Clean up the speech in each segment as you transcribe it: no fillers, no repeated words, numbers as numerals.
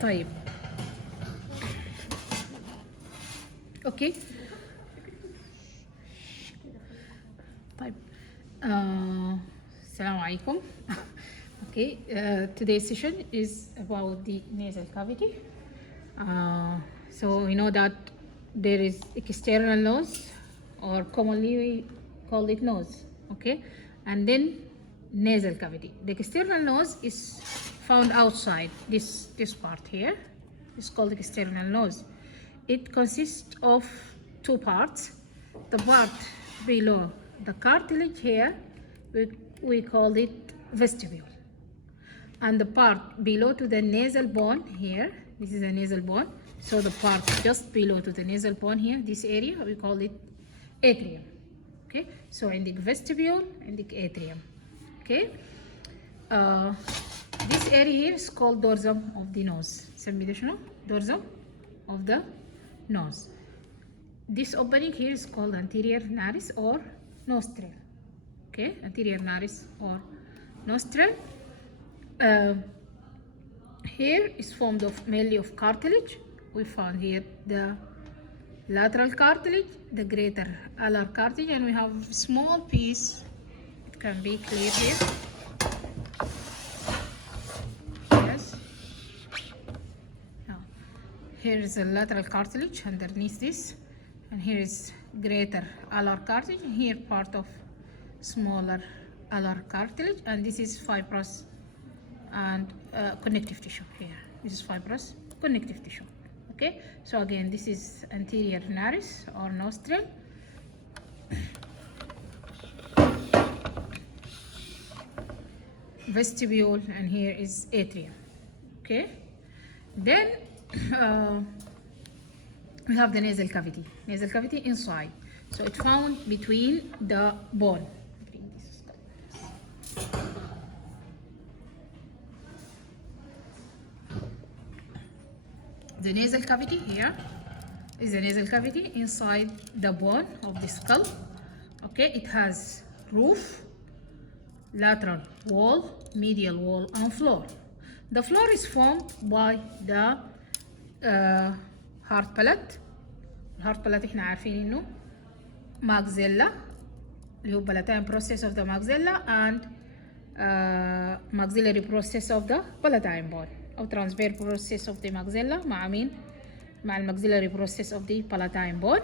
طيب اوكي. طيب السلام عليكم. Okay, today's session is about the nasal cavity. So we know that there is external nose, or commonly we call it nose, okay, and then nasal cavity. The external nose is found outside this part here. It's called external nose. It consists of two parts. The part below the cartilage here, we call it vestibule. And the part below to the nasal bone here, this is a nasal bone. So the part just below to the nasal bone here, this area, we call it atrium. Okay, so عندك vestibule, عندك atrium. Okay, this area here is called dorsum of the nose. سمي ده شنو؟ dorsum of the nose. This opening here is called anterior nares or nostril. Okay, anterior nares or nostril. Here is formed of mainly of cartilage. We found here the lateral cartilage, the greater alar cartilage, and we have a small piece. It can be clear here. Yes. Now, here is the lateral cartilage underneath this, and here is greater alar cartilage, and here part of smaller alar cartilage, and this is fibrous and connective tissue here. This is fibrous connective tissue. Okay, so again, this is anterior nares or nostril. Vestibule, and here is atrium. Okay, then we have the nasal cavity. Nasal cavity inside, so it's found between the bone. The nasal cavity here is the nasal cavity inside the bone of the skull. Okay, it has roof, lateral wall, medial wall, and floor. The floor is formed by the hard palate. الهارد palate احنا عارفين انه maxilla اللي هو palatine process of the maxilla and maxillary process of the palatine bone, أو transverse process of the maxilla مع مين؟ مع maxillary process of the palatine bone.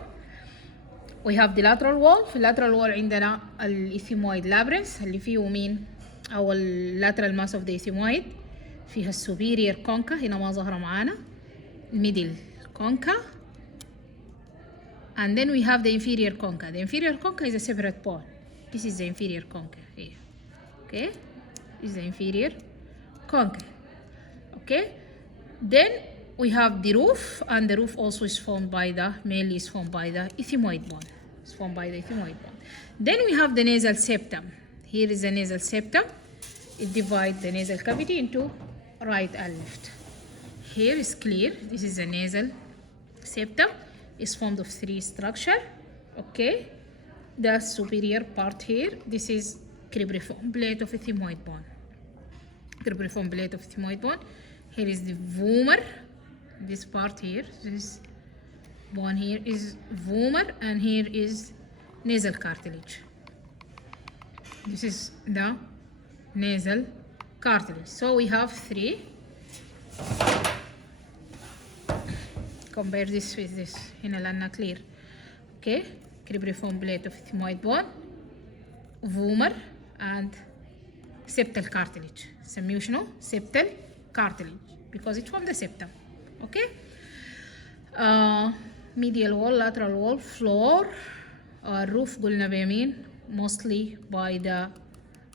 We have the lateral wall. في lateral wall عندنا الإثيمويد labyrinth اللي فيه مين؟ أو lateral mass of the ethmoid. فيها superior concha، هنا ما ظاهرة معانا. middle concha. And then we have the inferior concha. The inferior concha is a separate bone. This is the inferior concha here. Okay, this is the inferior concha. Okay, then we have the roof, and the roof also is formed by the, mainly is formed by the ethmoid bone. It's formed by the ethmoid bone. Then we have the nasal septum. Here is the nasal septum. It divides the nasal cavity into right and left. Here is clear. This is the nasal septum. It's formed of three structure. Okay, the superior part here, this is cribriform plate of ethmoid bone. Cribriform plate of ethmoid bone. Here is the vomer. This part here, this bone here is vomer, and here is nasal cartilage. This is the nasal cartilage. So we have three. Compare this with this. هنا لأنها clear. Okay, cribriform plate of ethmoid bone, vomer, and septal cartilage. سميه شنو؟ septal cartilage because it's from the septum. Okay. Medial wall, lateral wall, floor, roof قلنا بيمين mostly by the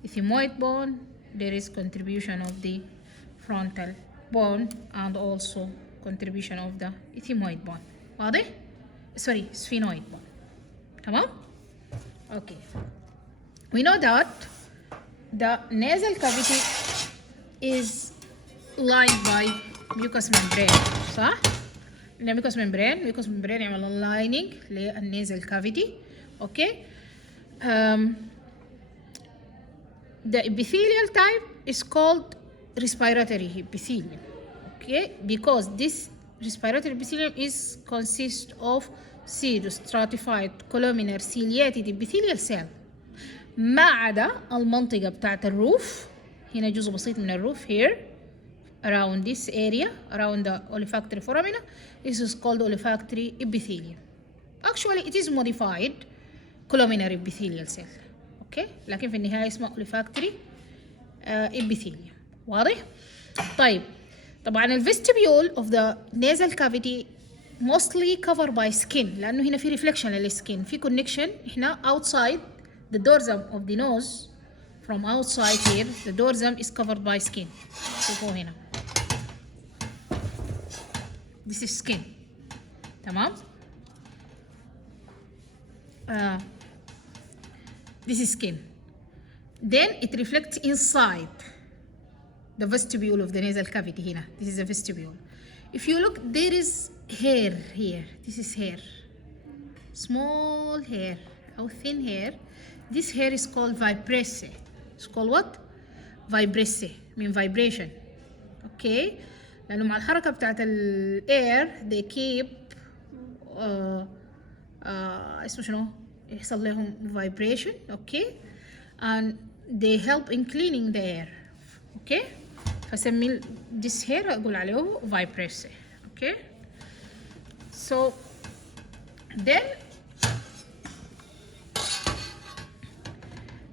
ethmoid bone. There is contribution of the frontal bone and also contribution of the ethmoid bone. واضح؟ sorry, sphenoid bone. تمام؟ Okay. We know that the nasal cavity is lined by mucous membrane. صح؟ عندنا mucous membrane يعمل lining للنasal cavity. Okay. The epithelial type is called respiratory epithelium. okay, because this respiratory epithelium is consist of pseudostratified columnar ciliated epithelial cell ما عدا المنطقة بتاعت الروف. هنا جزء بسيط من الروف here around this area around the olfactory foramina. This is called olfactory epithelium. Actually it is modified columnar epithelial cell. اوكي لكن في النهاية اسمه olfactory epithelium. واضح؟ طيب طبعا الفيستبيول of the nasal cavity mostly covered by skin لأنه هنا في reflection للسكين في connection هنا outside the dorsum of the nose. From outside here the dorsum is covered by skin. شوفوا هنا this is skin. تمام. This is skin. Then it reflects inside the vestibule of the nasal cavity هنا. This is a vestibule. If you look there is hair here. This is hair. Small hair or thin hair. This hair is called vibrissae. It's called what? Vibrissae. mean vibration. Okay. لأنه مع الحركة بتاعت ال air they keep اسمه شنو؟ يحصل لهم vibration. Okay. And they help in cleaning the air. Okay. فسمي this hair أقول عليه vibrissae. Okay. So then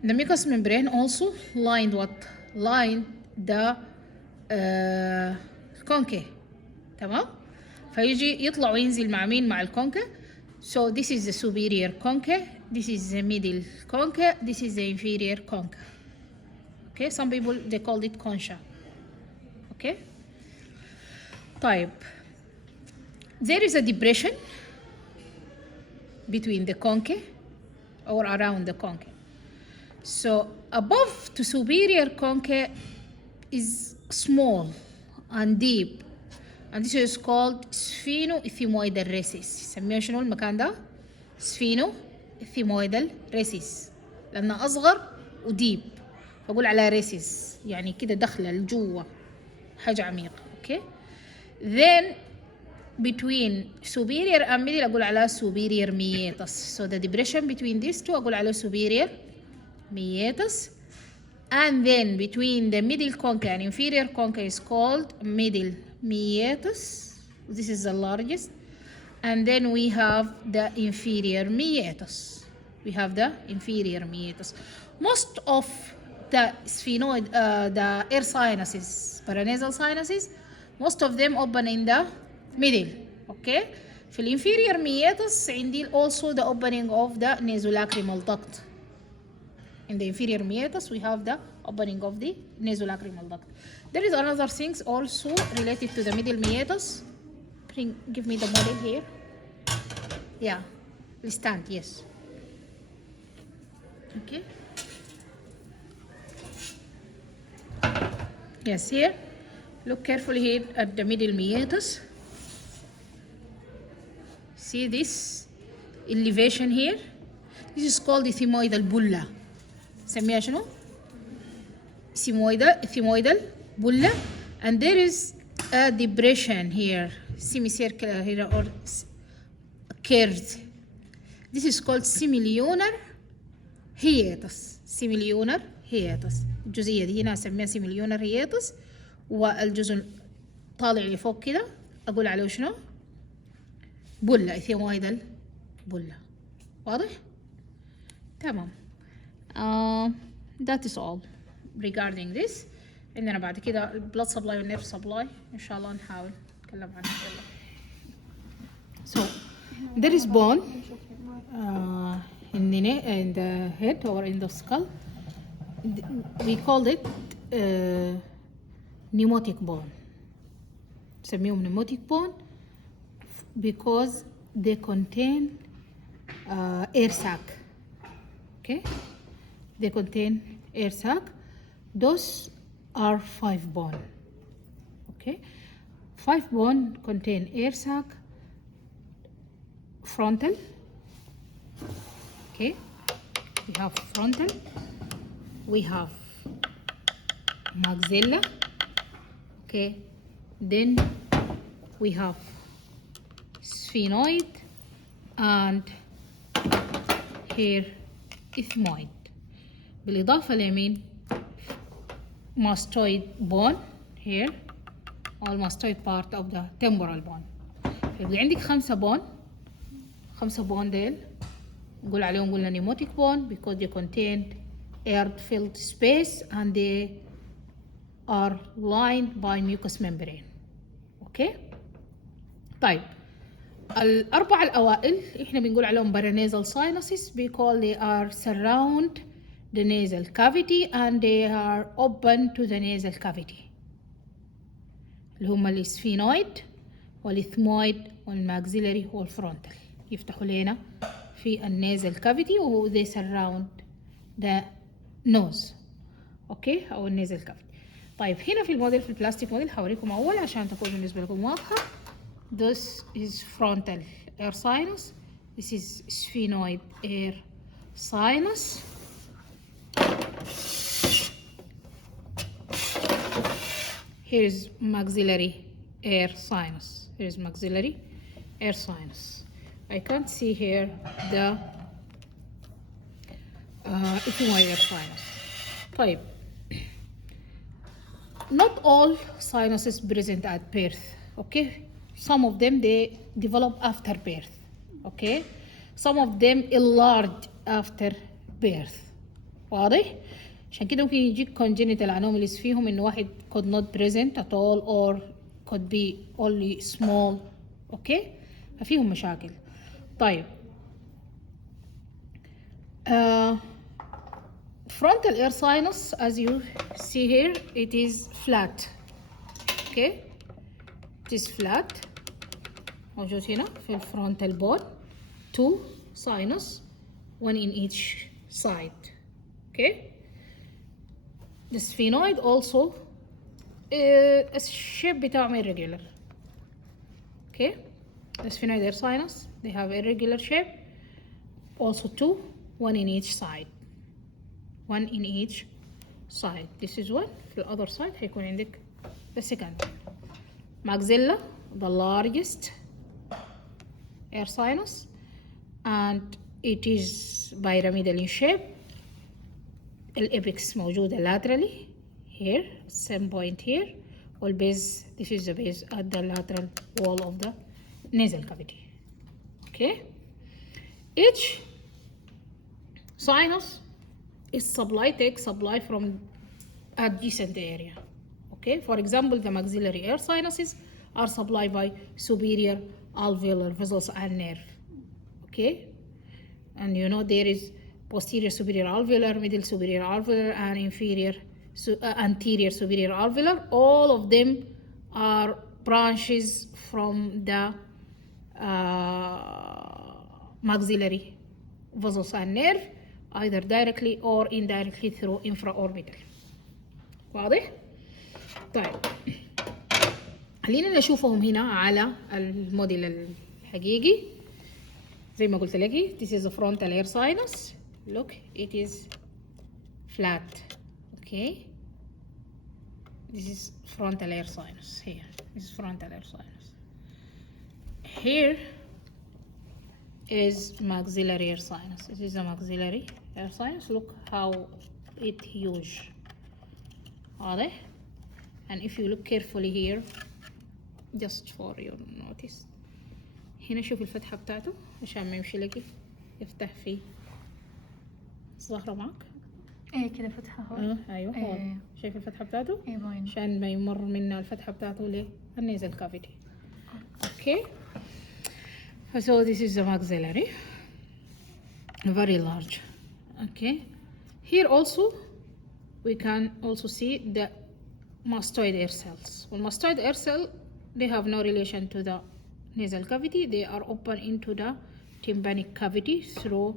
the mucous membrane also lined what? Lined the concha. تمام؟ فيجي يطلع وينزل مع مين؟ مع الكونكا. So this is the superior concha, this is the middle concha, this is the inferior concha. Okay, some people they called it concha. Okay. طيب there is a depression between the concha or around the concha. So above to superior concha is small and deep and this is called sphenoethmoidal recess. يسميها شنو المكان ده؟ sphenoethmoidal recess لأنه أصغر وديب بقول على recess يعني كده داخلة لجوا حاجة عميقة. okay. Then between superior and middle أقول على superior meatus. So the depression between these two أقول على superior meatus. And then between the middle concha and inferior concha is called middle meatus. This is the largest. And then we have the inferior meatus. We have the inferior meatus. Most of the sphenoid, the air sinuses, paranasal sinuses, most of them open in the middle. Okay. في inferior meatus عندي also the opening of the nasolacrimal duct. In the inferior meatus we have the opening of the nasolacrimal duct. There is another things also related to the middle meatus. Give me the model here. Yeah, we stand, yes. Okay. Yes, here. Look carefully here at the middle meatus. See this elevation here? This is called the ethmoidal bulla. سميها شنو؟ ethmoidal bulla. And there is a depression here, semicircular here or curved. This is called semilunar hiatus. semilunar hiatus. الجزئية دي هنا أسميها semilunar hiatus والجزء طالع لفوق كده أقول عليه شنو؟ بلة ethmoidal بلة. واضح؟ تمام. That is all regarding this. عندنا بعد كده blood supply و nerve supply إن شاء الله نحاول نتكلم عنها. يلا. So there is bone in the head or in the skull. We called it pneumatic bone. نسميهم pneumatic bone because they contain air sac. Okay. They contain air sac. Those are 5 bone. Okay, 5 bone contain air sac, frontal. Okay, we have frontal, we have maxilla. Okay, then we have sphenoid and here ethmoid. بالإضافة لمين mastoid bone here or mastoid part of the temporal bone. يبقى عندك 5 بون ديل نقول عليهم قلنا pneumatic bone because they contain air-filled space and they are lined by mucous membrane. اوكي طيب الأربعة الأوائل إحنا بنقول عليهم paranasal sinuses because they are surround the nasal cavity and they are open to the nasal cavity اللي هما السفينويد والإثمويد والماكسيلري والفرونتال يفتحوا لنا في النازل كافيتي و they surround the nose اوكي او النازل كافيتي. طيب هنا في الموديل في البلاستيك موديل هوريكم اول عشان تكون بالنسبه لكم واضحه. This is frontal air sinus. This is sphenoid air sinus. Here's maxillary air sinus. Here's maxillary air sinus. I can't see here the ethmoid air sinus. طيب not all sinuses present at birth. Okay, some of them they develop after birth. Okay, some of them enlarge after birth. واضح؟ عشان كده ممكن يجيك congenital anomalies فيهم إن واحد could not present at all or could be only small. okay ففيهم مشاكل. طيب frontal air sinus as you see here it is flat. okay it is flat موجود هنا في الفرونتال بون 2 sinus 1 in each side. okay the sphenoid also الشيب بتاعهم irregular. okay the sphenoid air sinus they have irregular shape also 2 1 in each side 1 in each side. this is one. في the other side هيكون عندك the second. maxilla the largest air sinus and it is pyramidal in shape. الابيكس موجودة laterally here same point here والبase this is the base at the lateral wall of the nasal cavity. okay each sinus is takes supply from adjacent area. okay for example the maxillary air sinuses are supplied by superior alveolar vessels and nerve. okay and you know there is posterior superior alveolar, middle superior alveolar and anterior superior alveolar. all of them are branches from the maxillary vessels and nerve either directly or indirectly through infraorbital. واضح؟ طيب خلينا نشوفهم هنا على الموديل الحقيقي. زي ما قلت لك this is a frontal air sinus. look it is flat. okay this is frontal air sinus here. this is frontal air sinus. here is maxillary air sinus. this is a maxillary air sinus. look how it huge. واضح؟ and if you look carefully here just for your notice هنا شوف الفتحة بتاعته عشان ما يمشي لك يفتح فيه. ظاهرة معك؟ ايه كده فتحة اهو. ايوه ايه. شايف الفتحة بتاعته؟ ايه باين. عشان ما يمر منها الفتحة بتاعته للنيزل كافيتي. okay so this is the maxillary very large. okay here also we can also see the mastoid air cells. والmastoid air cell they have no relation to the nasal cavity. they are open into the tympanic cavity through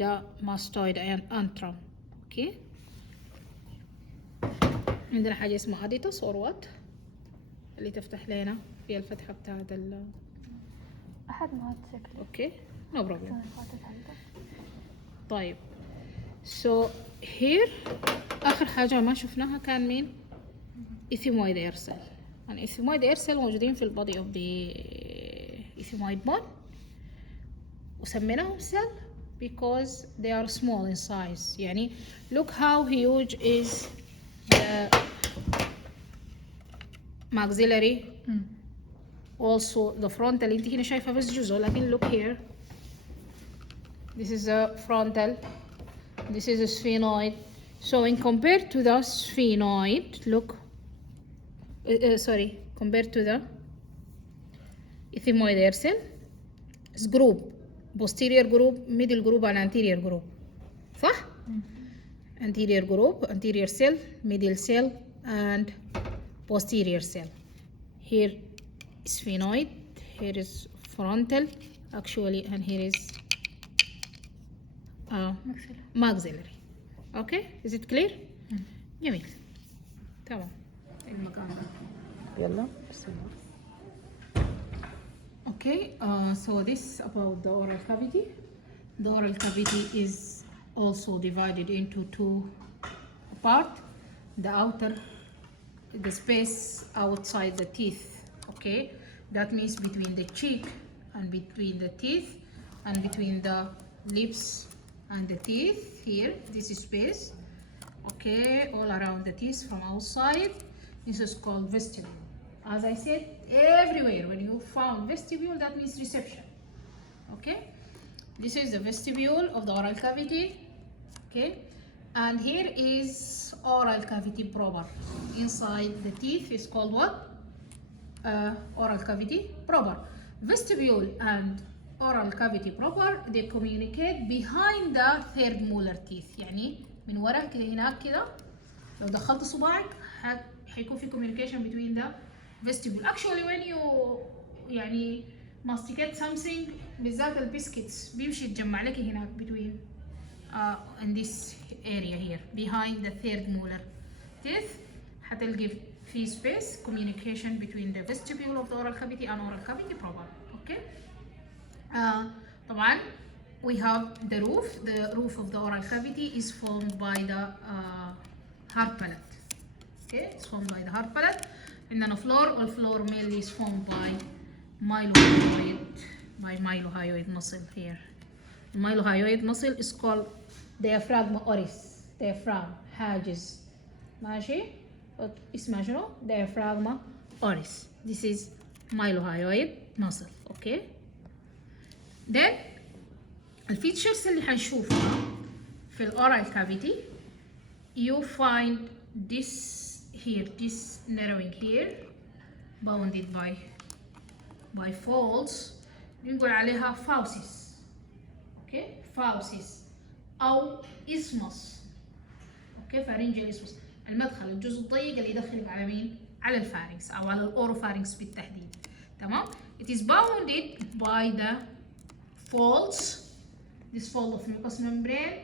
the mastoid antrum. okay عندنا حاجة اسمها اديتس or what اللي تفتح لنا فيها الفتحة بتاعت احد ما شكله. اوكي no problem. طيب so here آخر حاجة ما شفناها كان مين ethmoid air cell and ethmoid air cell موجودين في البادي of the ethmoid bone وسميناهم cell because they are small in size. يعني look how huge is the maxillary also the frontal. انت هنا شايفة بس جزء لكن look here, this is a frontal, this is a sphenoid. So in compared to the sphenoid, look, compared to the ethmoid air cell, it's group, posterior group, middle group and anterior group. صح؟ anterior group, anterior cell, middle cell and posterior cell. Here sphenoid, here is frontal actually, and here is maxillary. Okay, is it clear? جميل. تمام. المكان ده. يلا بسم الله. Okay, so this about the oral cavity. The oral cavity is also divided into two parts. The outer, the space outside the teeth. Okay, that means between the cheek and between the teeth and between the lips and the teeth. Here, this is space. Okay, all around the teeth from outside. This is called vestibule. As I said, everywhere when you found vestibule, that means reception. Okay, this is the vestibule of the oral cavity. Okay, and here is oral cavity proper. Inside the teeth is called what? Oral cavity proper. Vestibule and oral cavity proper, they communicate behind the third molar teeth. يعني من ورا كده هناك كده لو دخلت صباعك حيكون في communication between the vestibule. Actually when you يعني masticate something بالذات البسكتس بيمشي يتجمع لك هناك between in this area here behind the third molar teeth حتلقي في space communication between the vestibule of the oral cavity and oral cavity proper. Okay. طبعا we have the roof of the oral cavity is formed by the hard palate. Okay, it's formed by the hard palate. عندنا floor mainly is formed by mylohyoid muscle here. The mylohyoid muscle is called diaphragma oris. diaphragm حاجز ماشي اسمها شنو؟ diaphragma oris. This is mylohyoid muscle. Okay. Then الفيتشرز اللي حنشوفها في الأورال cavity you find this here, this narrowing here bounded by folds نقول عليها fauces. Okay, fauces أو isthmus. Okay, pharyngeal isthmus المدخل الجزء الضيق اللي يدخلك على مين؟ على الفارنكس أو على الأوروفارنكس بالتحديد. تمام؟ It is bounded by the folds, this fold of mucous membrane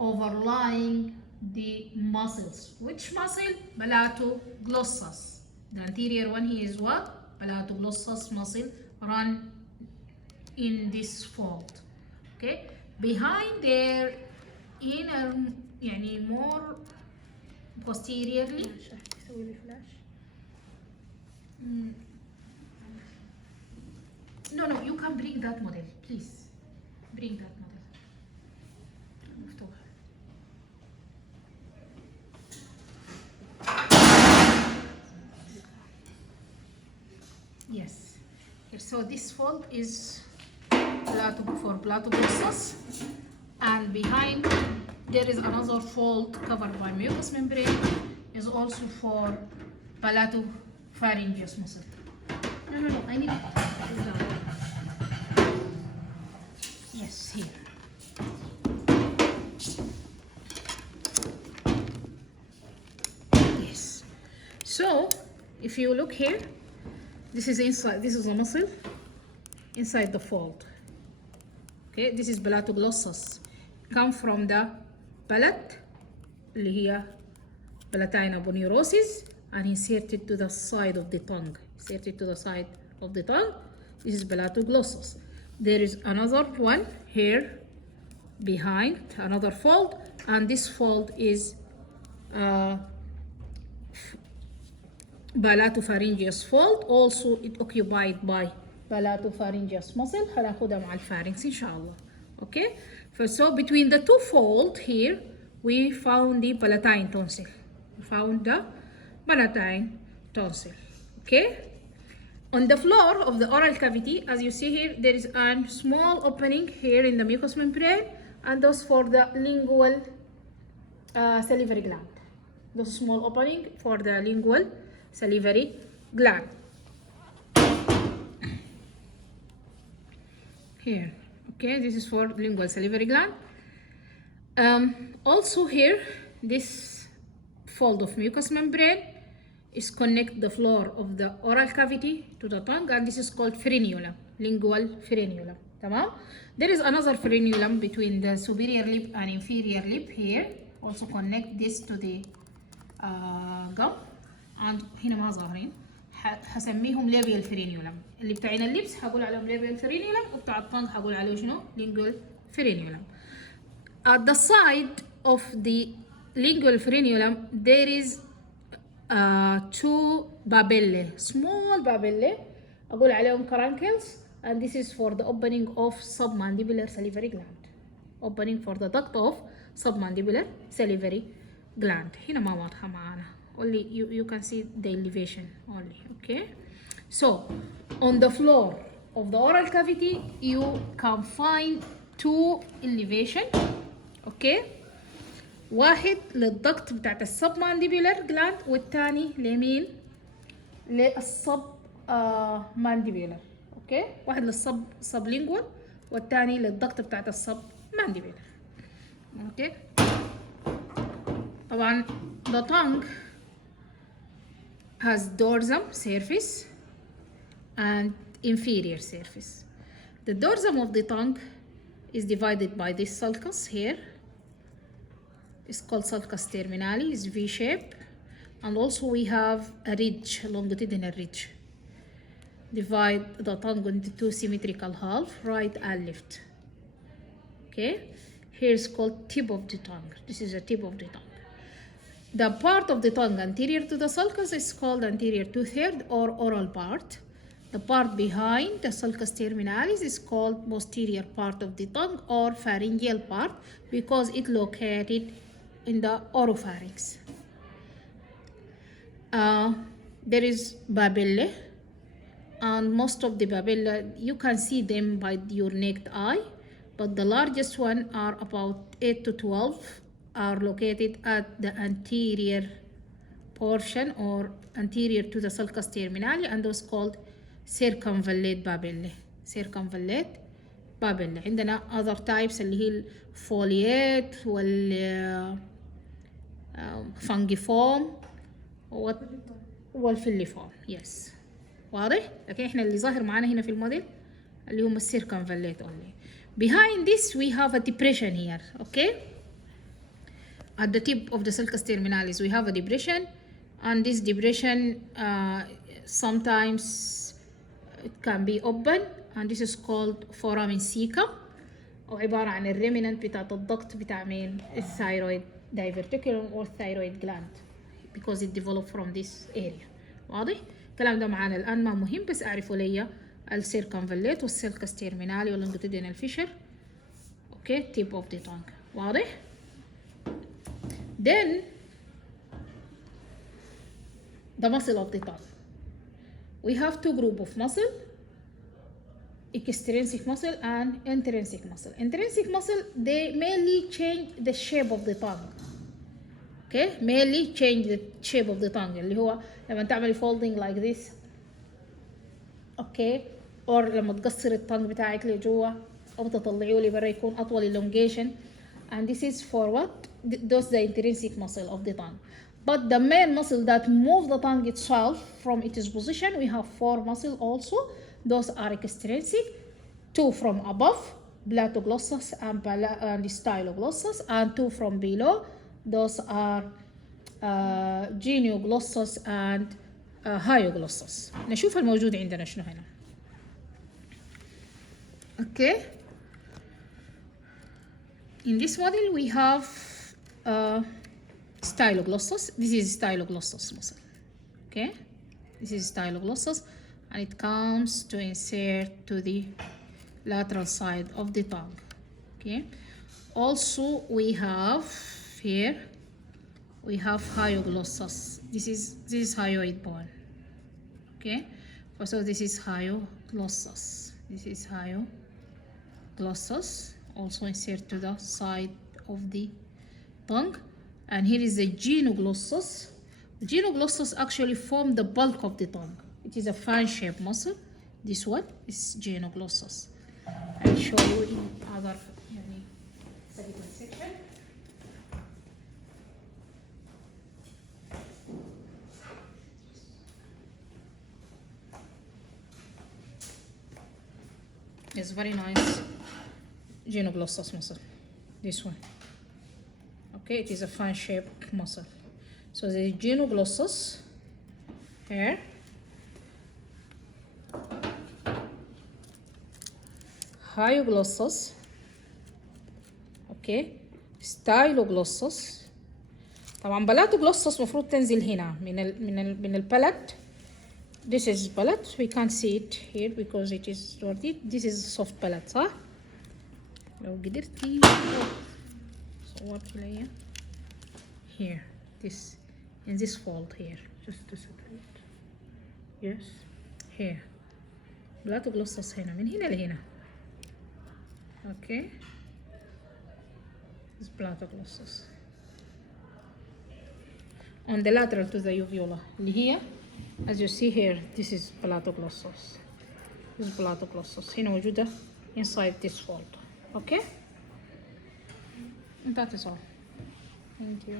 overlying the muscles. Which muscle? Palatoglossus. The anterior one here is what? Palatoglossus muscle run in this fold. Okay. Behind their inner يعني more posteriorly. No, you can bring that model, please. Bring that model. Yes. Here, so this fold is for palatoglossus, and behind there is another fold covered by mucous membrane, is also for palatopharyngeus muscle. No, I need it. Yes, here. Yes. So, if you look here, this is inside, this is a muscle inside the fold. Okay, this is palatoglossus. Come from the palate, اللي هي palatine aponeurosis, and inserted to the side of the tongue. Inserted to the side of the tongue. This is palatoglossus. There is another one here behind, another fold, and this fold is palatopharyngeus fold. Also it occupied by palatopharyngeus muscle. هناخدها مع الفارنكس إن شاء الله. Okay. So between the two fold here we found the palatine tonsil. We found the palatine tonsil. Okay. On the floor of the oral cavity, as you see here, there is a small opening here in the mucous membrane, and those for the lingual salivary gland. Those small opening for the lingual salivary gland. Here, okay, this is for lingual salivary gland. Also here, this fold of mucous membrane is connect the floor of the oral cavity to the tongue, and this is called frenulum, lingual frenulum. تمام. There is another frenulum between the superior lip and inferior lip here. Also connect this to the gum. and هنا ما ظاهرين. هسميهم labial frenulum. اللي بتاعين اللبس هقول عليهم labial frenulum، وبتاع الطنج هقول عليه شنو؟ lingual frenulum. At the side of the lingual frenulum there is two papillae, small papillae أقول عليهم caruncles, and this is for the opening of submandibular salivary gland. Opening for the duct of submandibular salivary gland. هنا ما واضحة معانا. Only you can see the elevation only. Okay. So on the floor of the oral cavity you can find two elevation. Okay. واحد للضغط بتاعت السبمانديبولار جلاند، والتاني لمين؟ للسب مانديبولار. اوكي. واحد للسب سبلينجوال والتاني للضغط بتاعت السب مانديبولار. اوكي. طبعا the tongue has dorsum surface and inferior surface. The dorsum of the tongue is divided by this sulcus here. It's called sulcus terminalis, V shape, and also we have a ridge, longitudinal ridge. Divide the tongue into two symmetrical half, right and left. Okay, here is called tip of the tongue. This is the tip of the tongue. The part of the tongue anterior to the sulcus is called anterior 2/3 or oral part. The part behind the sulcus terminalis is called posterior part of the tongue or pharyngeal part because it located in the oropharynx. There is papillae, and most of the papillae you can see them by your naked eye, but the largest one are about 8 to 12 are located at the anterior portion or anterior to the sulcus terminali, and those called circumvallate papillae. Circumvallate papillae. عندنا other types اللي هي الفوليات فانجيفورم والفيليفورم. يس واضح. لكن احنا اللي ظاهر معانا هنا في الموديل اللي هم السيركمفاليت only. Behind this we have a depression here. Okay. At the tip of the sulcus terminalis we have a depression, and this depression sometimes it can be open, and this is called foramen cecum، وعبارة عن الريمننت بتاعت الضغط بتاع مين؟ الثايرويد diverticulum or thyroid gland because it developed from this area. واضح؟ الكلام ده معانا الآن ما مهم، بس أعرفوا ليا السيركمفاليت والسيركس تيرمينالي واللونجيتودينال فيشر. اوكي. tip of the tongue. واضح؟ Then the muscle of the tongue. We have two groups of muscle, extrinsic muscle and intrinsic muscle. Intrinsic muscle, they mainly change the shape of the tongue. Okay, mainly change the shape of the tongue اللي هو لما تعملي folding like this. Okay, or لما تقصر الtongue بتاعك لجوا أو تطلعيه لبرا يكون أطول elongation. And this is for what? Those the intrinsic muscle of the tongue. But the main muscle that move the tongue itself from its position, we have four muscles also. Those are extrinsic, two from above, platoglossus and styloglossus, and two from below. Those are genioglossus and hyoglossus. نشوف الموجود عندنا شنو هنا. Okay. In this model we have styloglossus. This is styloglossus muscle. Okay. This is styloglossus, and it comes to insert to the lateral side of the tongue. Okay. Also, we have here, we have hyoglossus. This is hyoid bone. Okay. So this is hyoglossus. This is hyoglossus. Also insert to the side of the tongue. And here is the genoglossus. Genoglossus actually form the bulk of the tongue. It is a fan-shaped muscle. This one is genoglossus. I'll show you in other segment section. It's very nice genoglossus muscle. This one. Okay, it is a fan-shaped muscle. So the genoglossus here, hyoglossus, okay, styloglossus. طبعا بلاتوglossus مفروض تنزل هنا من البلد. This is palate. We can't see it here because it is dirty. This is soft palate, صح؟ لو قدرتي صورت لي here, this in this fold here, just to separate. Yes, here. بلاتوglossus هنا من هنا لهنا. Okay. This blattoglossus. On the lateral to the uvula. Here, as you see here, this is blattoglossus. This is blattoglossus. هنا موجودة inside this fold. Okay? And that is all. Thank you.